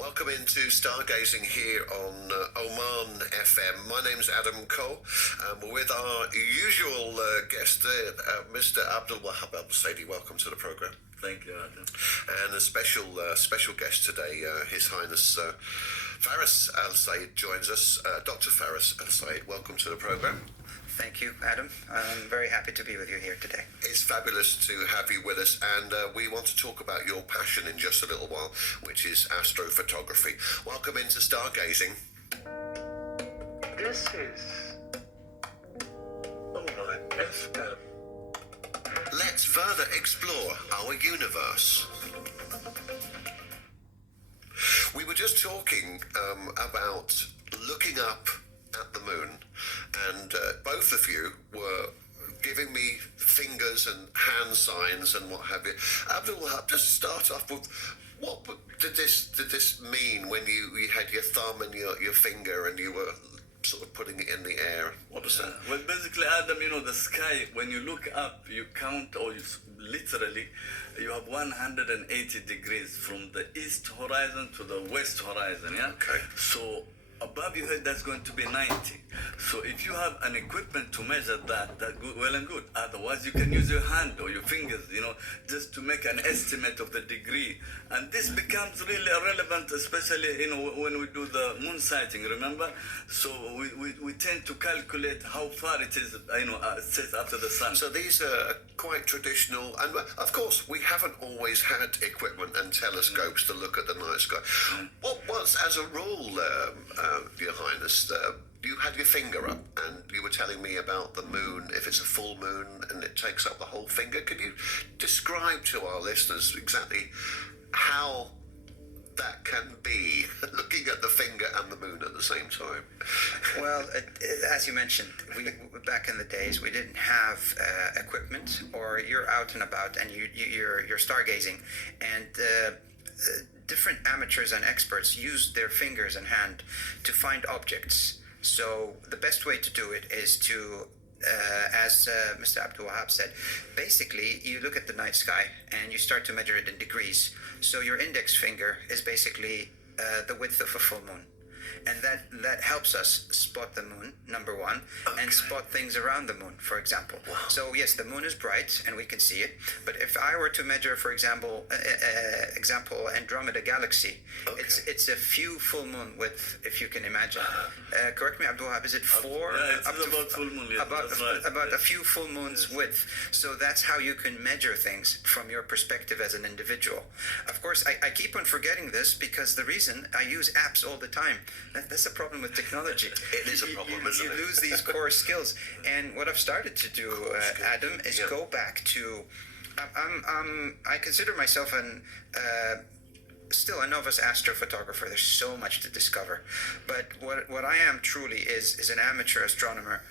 Welcome into Stargazing here on Oman FM. My name's Adam Cole. We're with our usual guest, Mr. Abdul Wahab Al-Saidi. Welcome to the program. Thank you, Adam. And a special guest today, His Highness Faris Al-Said joins us. Dr. Faris Al-Said, welcome to the program. Thank you, Adam. I'm very happy to be with you here today. It's fabulous to have you with us, and we want to talk about your passion in just a little while, which is astrophotography. Welcome into Stargazing. This is Oman FM. Let's further explore our universe. We were just talking about looking up at the moon, and both of you were giving me fingers and hand signs and what have you. Abdul Wahab, just start off with what did this mean when you had your thumb and your finger and you were sort of putting it in the air? What is that? Well, basically, Adam, the sky, when you look up, you count, or literally, you have 180 degrees from the east horizon to the west horizon, yeah? Okay. So above your head, that's going to be 90. So if you have an equipment to measure that good, well and good. Otherwise, you can use your hand or your fingers, just to make an estimate of the degree. And this becomes really relevant, especially, when we do the moon sighting, remember? So we tend to calculate how far it is, set after the sun. So these are quite traditional, and of course, we haven't always had equipment and telescopes to look at the night sky. What was, as a rule, Your Highness, you had your finger up and you were telling me about the moon, if it's a full moon and it takes up the whole finger. Could you describe to our listeners exactly how that can be, looking at the finger and the moon at the same time? Well, as you mentioned, back in the days, we didn't have equipment, or you're out and about and you're stargazing, and different amateurs and experts use their fingers and hand to find objects. So the best way to do it is to, as Mr. Abdul Wahab said, basically you look at the night sky and you start to measure it in degrees. So your index finger is basically the width of a full moon. And that helps us spot the moon, number one, and spot things around the moon, for example. Wow. So yes, the moon is bright and we can see it. But if I were to measure, for example, Andromeda Galaxy, it's a few full moon width, if you can imagine. Correct me, Abdul Wahab, is it four? Yeah, it's about full moon. Yeah, about a few full moons width. So that's how you can measure things from your perspective as an individual. Of course, I keep on forgetting this because the reason I use apps all the time. That's a problem with technology. It is a problem, isn't it? You lose these core skills. And what I've started to do, Adam, is go back to. I consider myself still a novice astrophotographer. There's so much to discover. But what I am truly is an amateur astronomer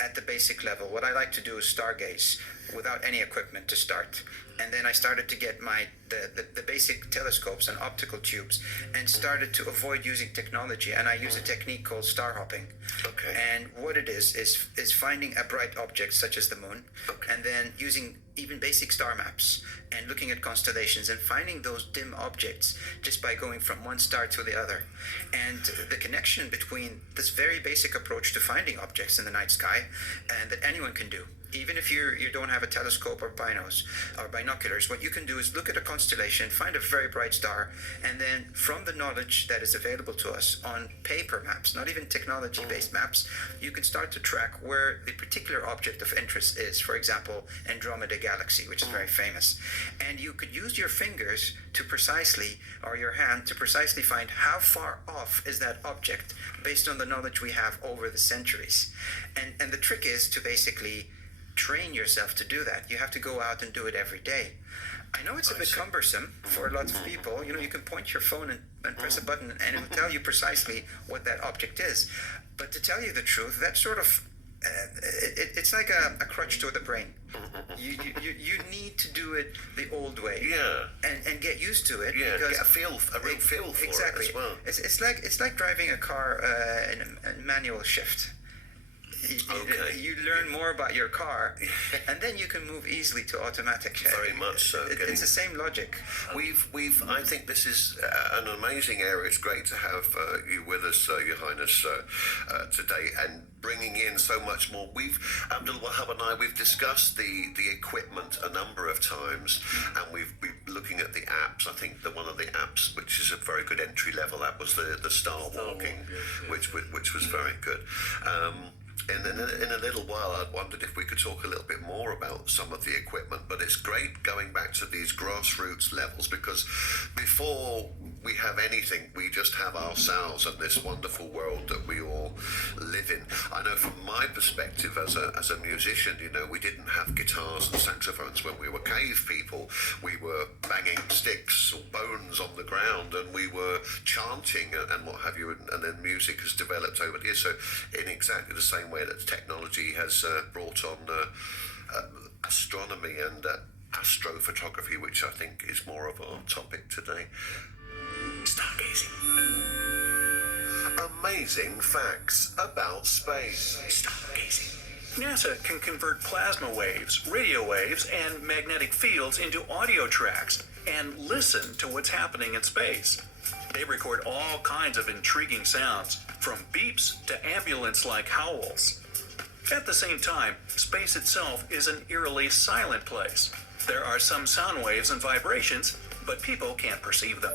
at the basic level. What I like to do is stargaze without any equipment to start. And then I started to get the basic telescopes and optical tubes and started to avoid using technology. And I use a technique called star hopping. Okay. And what it is finding a bright object such as the moon, and then using even basic star maps and looking at constellations and finding those dim objects just by going from one star to the other. And the connection between this very basic approach to finding objects in the night sky, and that anyone can do. Even if you don't have a telescope or binos or binoculars, what you can do is look at a constellation, find a very bright star, and then from the knowledge that is available to us on paper maps, not even technology-based maps, you can start to track where the particular object of interest is. For example, Andromeda Galaxy, which is very famous. And you could use your fingers to precisely, or your hand, to precisely find how far off is that object based on the knowledge we have over the centuries. And the trick is to basically train yourself to do that. You have to go out and do it every day. I know it's a bit cumbersome for lots of people. You can point your phone and press a button and it will tell you precisely what that object is. But to tell you the truth, that sort of it's like a crutch to the brain. You need to do it the old way. Yeah. And get used to it. Yeah. Because get a real feel for exactly. it as well. It's like driving a car in a manual shift. Okay. You learn more about your car, and then you can move easily to automatic. Very much so. It's the same logic. I think this is an amazing area. It's great to have you with us, Your Highness, today, and bringing in so much more. Abdul Wahab and we've discussed the equipment a number of times, and we've been looking at the apps. I think one of the apps, which is a very good entry level app, was the Star Walking, which was very good. In a little while, I wondered if we could talk a little bit more about some of the equipment, but it's great going back to these grassroots levels, because before we have anything, we just have ourselves and this wonderful world that we all live in. I know from my perspective as a musician, we didn't have guitars and saxophones when we were cave people. We were banging sticks or bones on the ground, and we were chanting and what have you, and then music has developed over the years. So in exactly the same way that technology has brought on astronomy and astrophotography, which I think is more of our topic today. Stargazing. Amazing facts about space. Stargazing. NASA can convert plasma waves, radio waves, and magnetic fields into audio tracks and listen to what's happening in space. They record all kinds of intriguing sounds, from beeps to ambulance-like howls. At the same time, space itself is an eerily silent place. There are some sound waves and vibrations, but people can't perceive them.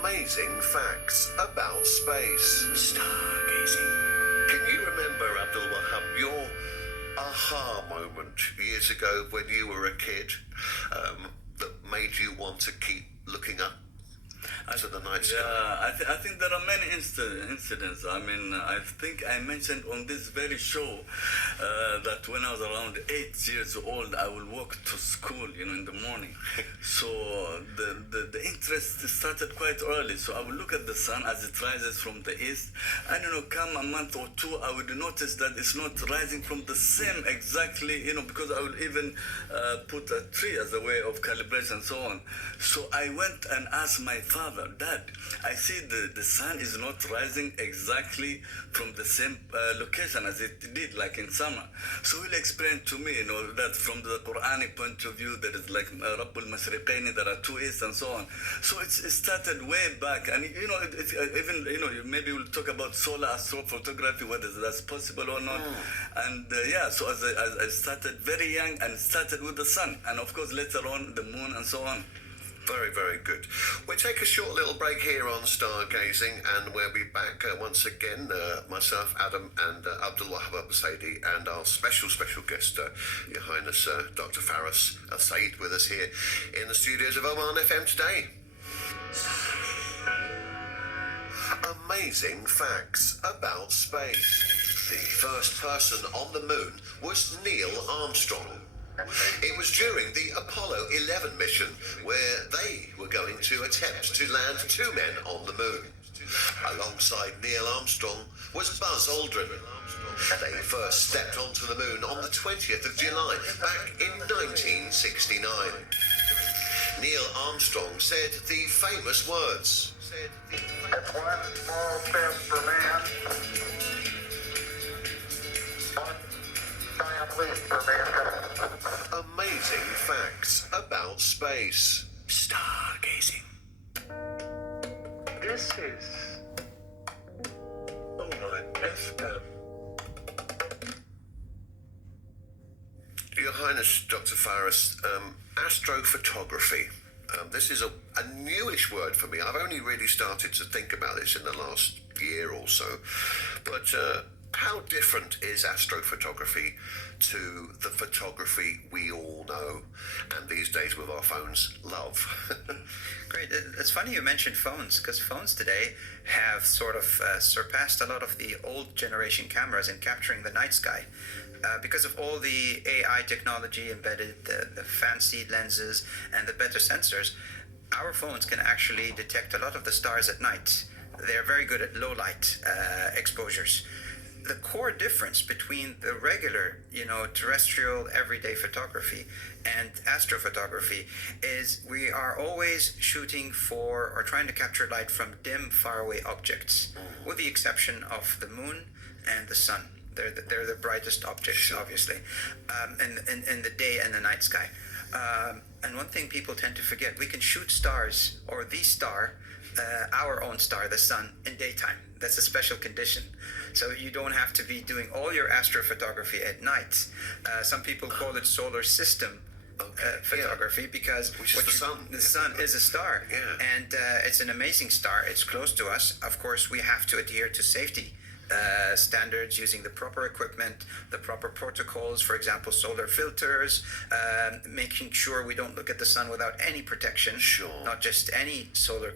Amazing facts about space. Stargazing. Can you remember, Abdul Wahab, your aha moment years ago when you were a kid that made you want to keep looking up to the night sky? I think there are many incidents. I mean, I think I mentioned on this very show that when I was around 8 years old, I will walk to school, in the morning. So the interest started quite early. So I would look at the sun as it rises from the east, and come a month or two, I would notice that it's not rising from the same exactly, because I would even put a tree as a way of calibration and so on. So I went and asked my father, Dad, I see the sun is not rising exactly from the same location as it did like in summer. So he'll explain to me, that from the Quranic point of view, there is like Rabbul Mashriqaini, there are two east and so on. So it started way back, and even maybe we'll talk about solar astrophotography, whether that's possible or not. And so as I started very young and started with the sun, and of course later on the moon and so on. Very, very good. We'll take a short little break here on Stargazing, and we'll be back once again, myself, Adam, and Abdul Wahab Al-Saidi, and our special guest, Your Highness, Dr. Faris Al-Said, with us here in the studios of Oman FM today. Amazing facts about space. The first person on the moon was Neil Armstrong. It was during the Apollo 11 mission where they were going to attempt to land 2 men on the moon. Alongside Neil Armstrong was Buzz Aldrin. They first stepped onto the moon on the 20th of July back in 1969. Neil Armstrong said the famous words. It's one small step for man, one giant leap for mankind. Amazing facts about space. Stargazing. This is Oman FM. Your Highness, Dr. Faris, astrophotography. This is a newish word for me. I've only really started to think about this in the last year or so. But how different is astrophotography to the photography we all know and these days with our phones love? Great. It's funny you mentioned phones, because phones today have sort of surpassed a lot of the old generation cameras in capturing the night sky. Because of all the AI technology embedded, the fancy lenses, and the better sensors, our phones can actually detect a lot of the stars at night. They're very good at low light exposures. The core difference between the regular, terrestrial everyday photography and astrophotography is we are always shooting for or trying to capture light from dim, faraway objects, with the exception of the moon and the sun. They're the brightest objects, obviously, in the day and the night sky. And one thing people tend to forget, we can shoot stars or the star, our own star, the sun, in daytime. That's a special condition. So you don't have to be doing all your astrophotography at night. Some people call it solar system photography because which is the sun. The sun is a star, and it's an amazing star. It's close to us. Of course, we have to adhere to safety standards, using the proper equipment, the proper protocols, for example, solar filters, making sure we don't look at the sun without any protection. Sure. Not just any solar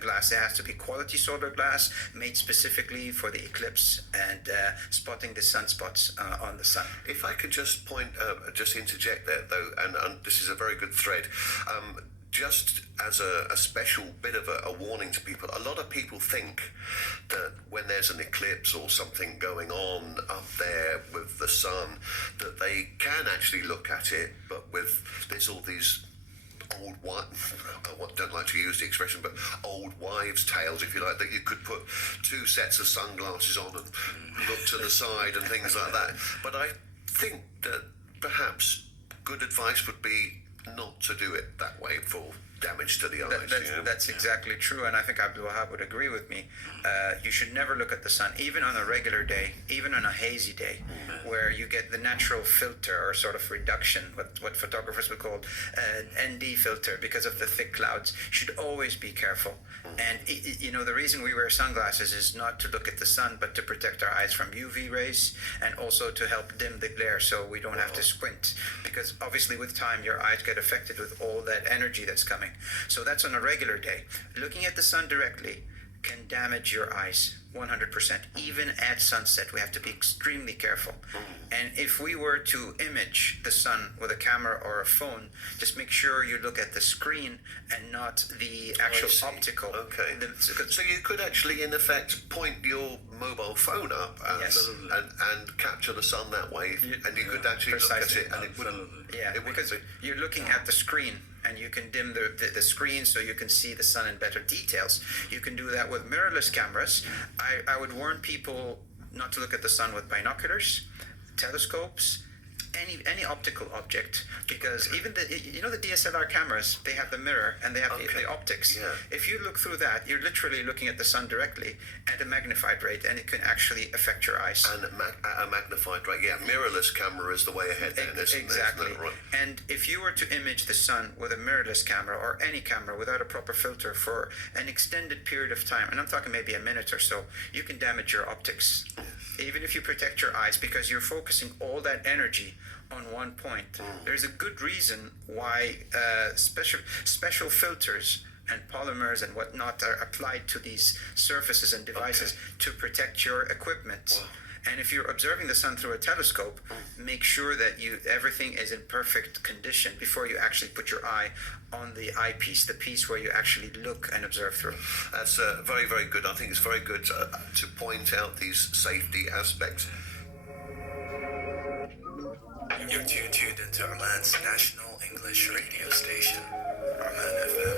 glass. It has to be quality solar glass made specifically for the eclipse and spotting the sunspots on the sun. If I could just just interject there, though, and this is a very good thread. Just as a special bit of a warning to people, a lot of people think that when there's an eclipse or something going on up there with the sun, that they can actually look at it, but there's all these old I don't like to use the expression, but old wives' tales, if you like, that you could put two sets of sunglasses on and look to the side and things like that. But I think that perhaps good advice would be not to do it that way for damage to the eyes. That's exactly true, and I think Abdul Wahab would agree with me. You should never look at the sun, even on a regular day, even on a hazy day, where you get the natural filter or sort of reduction, what photographers would call ND filter, because of the thick clouds. You should always be careful. And the reason we wear sunglasses is not to look at the sun, but to protect our eyes from UV rays, and also to help dim the glare so we don't have to squint, because obviously with time your eyes get affected with all that energy that's coming. So that's on a regular day. Looking at the sun directly can damage your eyes 100%. Even at sunset, we have to be extremely careful. And if we were to image the sun with a camera or a phone, just make sure you look at the screen and not the actual optical. Okay. So you could actually, in effect, point your mobile phone up and capture the sun that way, and you could actually look at it, and it wouldn't. Yeah, because you're looking at the screen, and you can dim the screen so you can see the sun in better details. You can do that with mirrorless cameras. I would warn people not to look at the sun with binoculars, telescopes, any optical object, because even the DSLR cameras, they have the mirror and they have the optics. Yeah. If you look through that, you're literally looking at the sun directly at a magnified rate, and it can actually affect your eyes. And at a magnified rate, mirrorless camera is the way ahead then, isn't it? Exactly. Isn't that right? And if you were to image the sun with a mirrorless camera or any camera without a proper filter for an extended period of time, and I'm talking maybe a minute or so, you can damage your optics. Even if you protect your eyes, because you're focusing all that energy on one point. There's a good reason why special filters and polymers and whatnot are applied to these surfaces and devices to protect your equipment. Wow. And if you're observing the sun through a telescope, make sure that everything is in perfect condition before you actually put your eye on the eyepiece, the piece where you actually look and observe through. That's very, very good. I think it's very good to point out these safety aspects. You're tuned into Oman's national English radio station, Oman FM.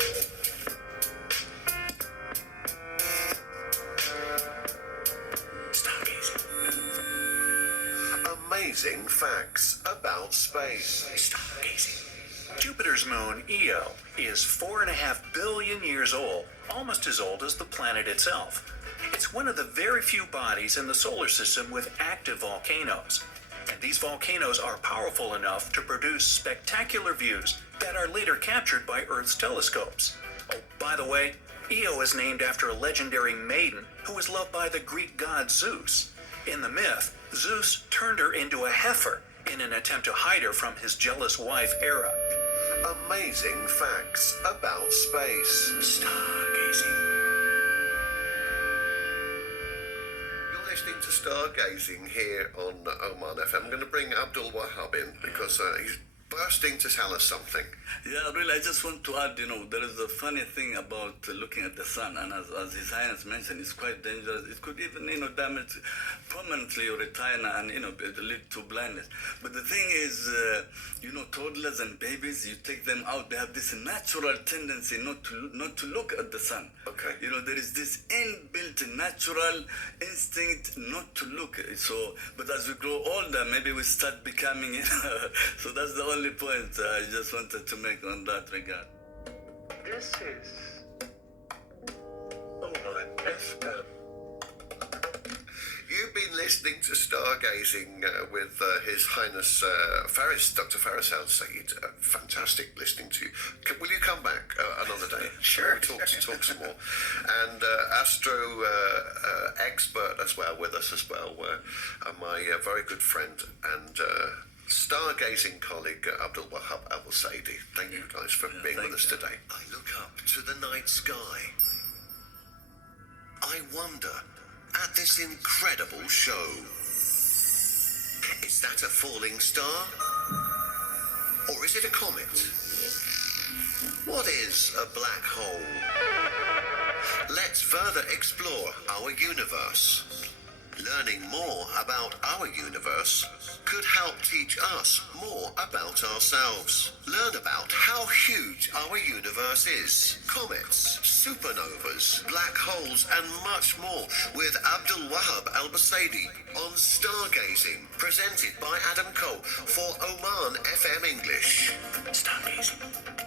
Stargazing. Amazing facts about space. Stargazing. Jupiter's moon, Io, is 4.5 billion years old, almost as old as the planet itself. It's one of the very few bodies in the solar system with active volcanoes. And these volcanoes are powerful enough to produce spectacular views that are later captured by Earth's telescopes. Oh, by the way, Io is named after a legendary maiden who was loved by the Greek god Zeus. In the myth, Zeus turned her into a heifer in an attempt to hide her from his jealous wife Hera. Amazing facts about space. Stargazing. You're listening to Stargazing here on Oman FM. I'm going to bring Abdul Wahab in because he's bursting to tell us something. Yeah, really, I just want to add, there is a funny thing about looking at the sun, and as His Highness mentioned, it's quite dangerous. It could even, damage permanently your retina and, lead to blindness. But the thing is, toddlers and babies, you take them out, they have this natural tendency not to look at the sun. Okay. There is this inbuilt natural instinct not to look. So, but as we grow older, maybe we start becoming, so that's the only point I just wanted to make on that regard. This is Oman FM. You've been listening to Stargazing with His Highness Dr. Faris Al Saeed. Fantastic listening to you. Will you come back another day? Sure. We'll talk some more. And astro expert as well with us as well, my very good friend and stargazing colleague Abdul Wahab Al Saidi. Thank you guys for being with us today. I look up to the night sky. I wonder at this incredible show. Is that a falling star? Or is it a comet? What is a black hole? Let's further explore our universe. Learning more about our universe could help teach us more about ourselves. Learn about how huge our universe is. Comets, supernovas, black holes, and much more with Abdul Wahab Al Basaidi on Stargazing, presented by Adam Cole for Oman FM English. Stargazing.